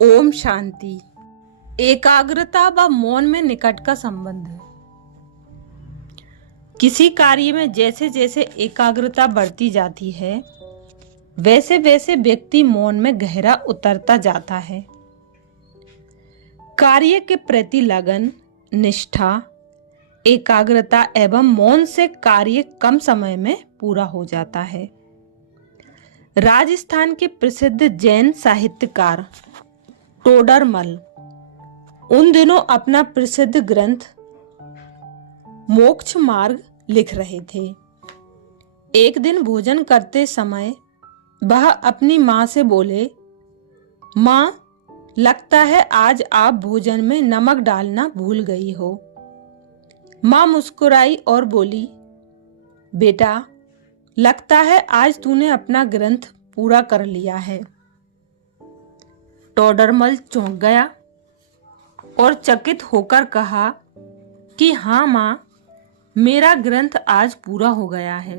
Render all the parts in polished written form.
ओम शांति। एकाग्रता व मौन में निकट का संबंध है। किसी कार्य में जैसे जैसे एकाग्रता बढ़ती जाती है वैसे वैसे व्यक्ति मौन में गहरा उतरता जाता है। कार्य के प्रति लगन, निष्ठा, एकाग्रता एवं मौन से कार्य कम समय में पूरा हो जाता है। राजस्थान के प्रसिद्ध जैन साहित्यकार टोडरमल उन दिनों अपना प्रसिद्ध ग्रंथ मोक्ष मार्ग लिख रहे थे। एक दिन भोजन करते समय वह अपनी माँ से बोले, माँ, लगता है आज आप भोजन में नमक डालना भूल गई हो। माँ मुस्कुराई और बोली, बेटा, लगता है आज तूने अपना ग्रंथ पूरा कर लिया है। टोडरमल चौंक गया और चकित होकर कहा कि हाँ माँ, मेरा ग्रंथ आज पूरा हो गया है,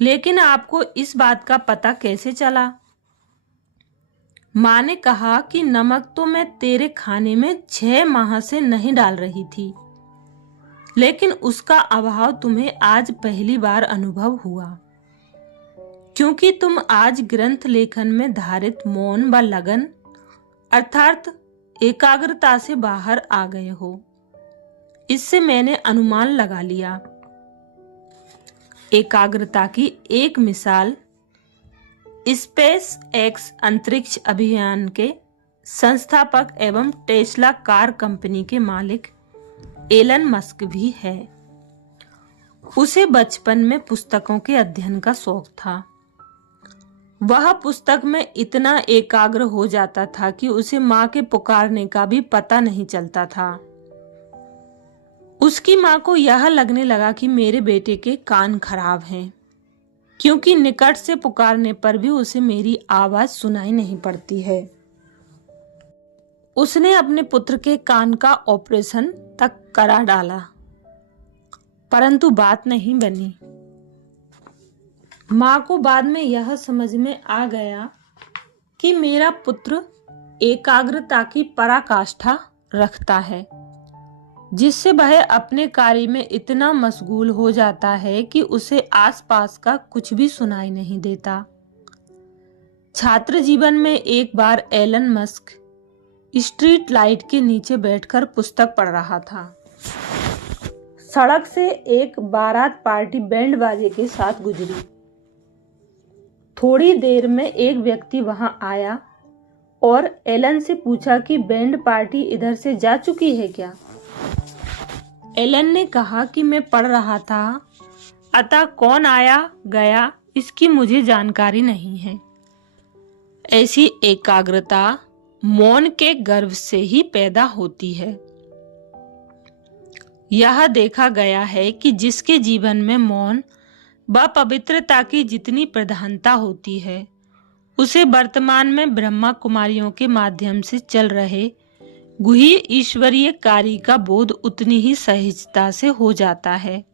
लेकिन आपको इस बात का पता कैसे चला? माँ ने कहा कि नमक तो मैं तेरे खाने में 6 माह से नहीं डाल रही थी, लेकिन उसका अभाव तुम्हें आज पहली बार अनुभव हुआ, क्योंकि तुम आज ग्रंथ लेखन में धारित मौन व लगन अर्थात एकाग्रता से बाहर आ गए हो। इससे मैंने अनुमान लगा लिया। एकाग्रता की एक मिसाल स्पेस एक्स अंतरिक्ष अभियान के संस्थापक एवं टेस्ला कार कंपनी के मालिक एलन मस्क भी है। उसे बचपन में पुस्तकों के अध्ययन का शौक था। वह पुस्तक में इतना एकाग्र हो जाता था कि उसे माँ के पुकारने का भी पता नहीं चलता था। उसकी माँ को यह लगने लगा कि मेरे बेटे के कान खराब हैं, क्योंकि निकट से पुकारने पर भी उसे मेरी आवाज सुनाई नहीं पड़ती है। उसने अपने पुत्र के कान का ऑपरेशन तक करा डाला, परंतु बात नहीं बनी। माँ को बाद में यह समझ में आ गया कि मेरा पुत्र एकाग्रता की पराकाष्ठा रखता है, जिससे वह अपने कार्य में इतना मशगूल हो जाता है कि उसे आसपास का कुछ भी सुनाई नहीं देता। छात्र जीवन में एक बार एलन मस्क स्ट्रीट लाइट के नीचे बैठकर पुस्तक पढ़ रहा था। सड़क से एक बारात पार्टी बैंड बाजे के साथ गुजरी। थोड़ी देर में एक व्यक्ति वहां आया और एलन से पूछा कि बैंड पार्टी इधर से जा चुकी है क्या? एलन ने कहा कि मैं पढ़ रहा था, अतः कौन आया गया इसकी मुझे जानकारी नहीं है। ऐसी एकाग्रता मौन के गर्भ से ही पैदा होती है। यह देखा गया है कि जिसके जीवन में मौन व पवित्रता की जितनी प्रधानता होती है, उसे वर्तमान में ब्रह्मा कुमारियों के माध्यम से चल रहे गुह्य ईश्वरीय कार्य का बोध उतनी ही सहजता से हो जाता है।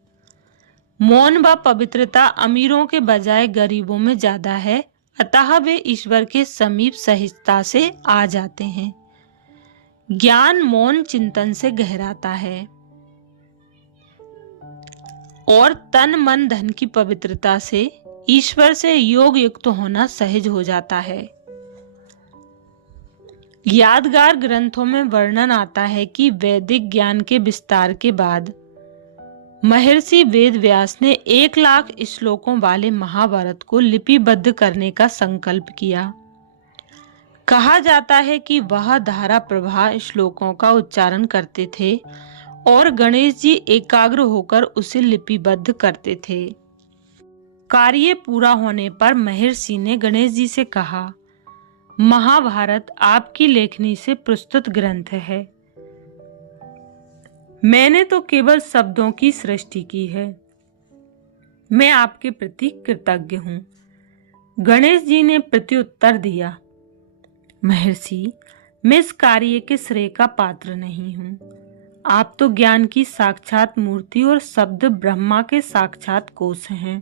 मौन व पवित्रता अमीरों के बजाय गरीबों में ज्यादा है, अतः वे ईश्वर के समीप सहजता से आ जाते हैं। ज्ञान मौन चिंतन से गहराता है और तन मन धन की पवित्रता से ईश्वर से योग युक्त होना सहज हो जाता है। यादगार ग्रंथों में वर्णन आता है कि वैदिक ज्ञान के विस्तार के बाद महर्षि वेद व्यास ने 1 लाख श्लोकों वाले महाभारत को लिपिबद्ध करने का संकल्प किया। कहा जाता है कि वह धारा प्रवाह श्लोकों का उच्चारण करते थे और गणेश जी एकाग्र होकर उसे लिपिबद्ध करते थे। कार्य पूरा होने पर महर्षि ने गणेश जी से कहा, महाभारत आपकी लेखनी से प्रस्तुत ग्रंथ है। मैंने तो केवल शब्दों की सृष्टि की है। मैं आपके प्रति कृतज्ञ हूँ। गणेश जी ने प्रत्युत्तर दिया, महर्षि, मैं इस कार्य के श्रेय का पात्र नहीं हूँ। आप तो ज्ञान की साक्षात मूर्ति और शब्द ब्रह्मा के साक्षात कोश हैं।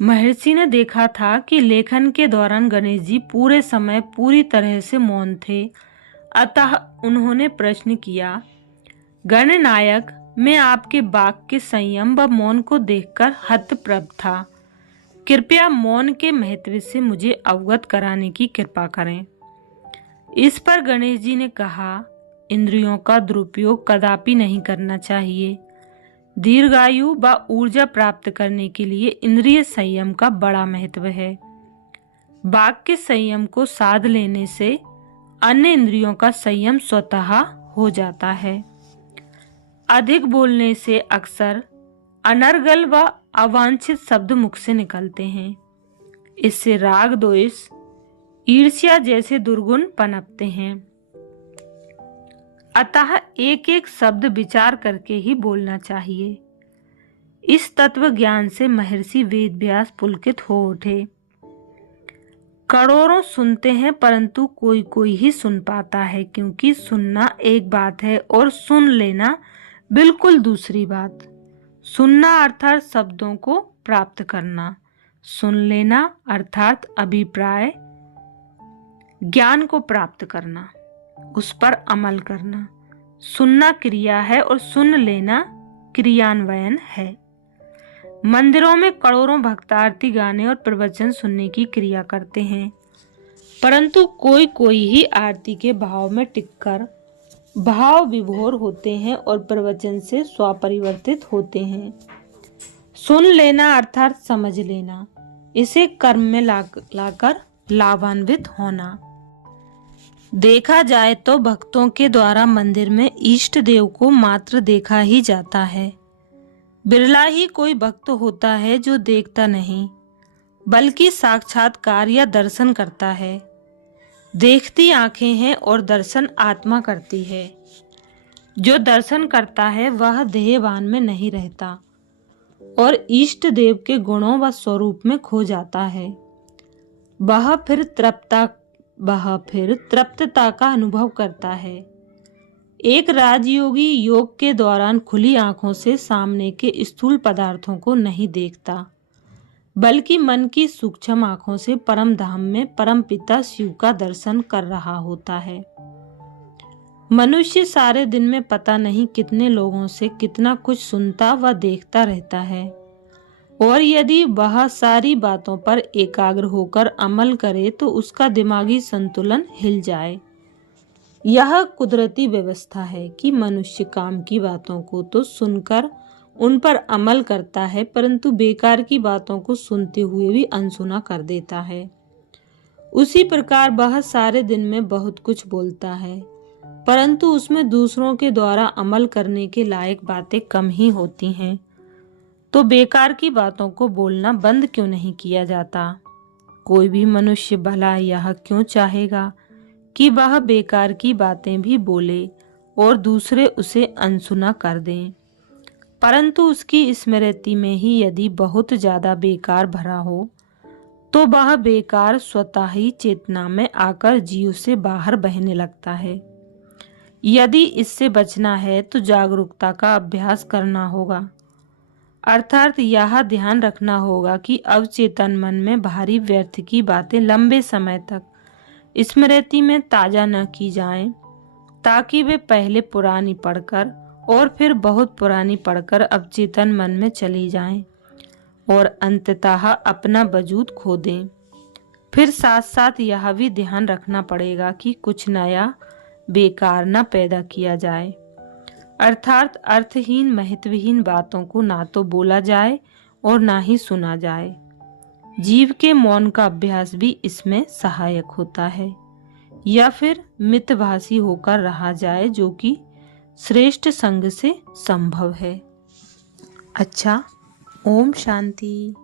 महर्षि ने देखा था कि लेखन के दौरान गणेश जी पूरे समय पूरी तरह से मौन थे, अतः उन्होंने प्रश्न किया, गणनायक, मैं आपके वाक् के संयम व मौन को देखकर हतप्रभ था। कृपया मौन के महत्व से मुझे अवगत कराने की कृपा करें। इस पर गणेश जी ने कहा, इंद्रियों का दुरुपयोग कदापि नहीं करना चाहिए। दीर्घायु व ऊर्जा प्राप्त करने के लिए इंद्रिय संयम का बड़ा महत्व है। वाक् के संयम को साध लेने से अन्य इंद्रियों का संयम स्वतः हो जाता है। अधिक बोलने से अक्सर अनर्गल व अवांछित शब्द मुख से निकलते हैं। इससे राग, द्वेष, ईर्ष्या जैसे दुर्गुण पनपते हैं। अतः एक एक शब्द विचार करके ही बोलना चाहिए। इस तत्व ज्ञान से महर्षि वेदव्यास पुलकित हो उठे। करोड़ों सुनते हैं परंतु कोई कोई ही सुन पाता है, क्योंकि सुनना एक बात है और सुन लेना बिल्कुल दूसरी बात। सुनना अर्थात शब्दों को प्राप्त करना, सुन लेना अर्थात अभिप्राय ज्ञान को प्राप्त करना, उस पर अमल करना। सुनना क्रिया है और सुन लेना क्रियान्वयन है। मंदिरों में करोड़ों भक्त आरती गाने और प्रवचन सुनने की क्रिया करते हैं, परंतु कोई कोई ही आरती के भाव में टिककर भाव विभोर होते हैं और प्रवचन से स्वपरिवर्तित होते हैं। सुन लेना अर्थात समझ लेना, इसे कर्म में लाकर लाभान्वित होना। देखा जाए तो भक्तों के द्वारा मंदिर में इष्ट देव को मात्र देखा ही जाता है। बिरला ही कोई भक्त होता है जो देखता नहीं, बल्कि साक्षात्कार या दर्शन करता है। देखती आंखें हैं और दर्शन आत्मा करती है। जो दर्शन करता है वह देहवान में नहीं रहता और इष्ट देव के गुणों व स्वरूप में खो जाता है। वह फिर तृप्तता का अनुभव करता है। एक राजयोगी योग के दौरान खुली आंखों से सामने के स्थूल पदार्थों को नहीं देखता, बल्कि मन की सूक्ष्म आंखों से परम धाम में परम पिता शिव का दर्शन कर रहा होता है। मनुष्य सारे दिन में पता नहीं कितने लोगों से कितना कुछ सुनता व देखता रहता है, और यदि वह सारी बातों पर एकाग्र होकर अमल करे तो उसका दिमागी संतुलन हिल जाए। यह कुदरती व्यवस्था है कि मनुष्य काम की बातों को तो सुनकर उन पर अमल करता है, परंतु बेकार की बातों को सुनते हुए भी अनसुना कर देता है। उसी प्रकार वह सारे दिन में बहुत कुछ बोलता है, परंतु उसमें दूसरों के द्वारा अमल करने के लायक बातें कम ही होती हैं। तो बेकार की बातों को बोलना बंद क्यों नहीं किया जाता? कोई भी मनुष्य भला यह क्यों चाहेगा कि वह बेकार की बातें भी बोले और दूसरे उसे अनसुना कर दें, परंतु उसकी स्मृति में ही यदि बहुत ज्यादा बेकार भरा हो तो वह बेकार स्वतः ही चेतना में आकर जीव से बाहर बहने लगता है। यदि इससे बचना है तो जागरूकता का अभ्यास करना होगा, अर्थात यह ध्यान रखना होगा कि अवचेतन मन में भारी व्यर्थ की बातें लंबे समय तक स्मृति में ताजा न की जाएं, ताकि वे पहले पुरानी पढ़कर और फिर बहुत पुरानी पढ़कर अवचेतन मन में चली जाएं और अंततः अपना वजूद खो दें। फिर साथ साथ यह भी ध्यान रखना पड़ेगा कि कुछ नया बेकार न पैदा किया जाए, अर्थात अर्थहीन महत्वहीन बातों को ना तो बोला जाए और ना ही सुना जाए। जीव के मौन का अभ्यास भी इसमें सहायक होता है, या फिर मितभाषी होकर रहा जाए, जो कि श्रेष्ठ संग से संभव है। अच्छा, ओम शांति।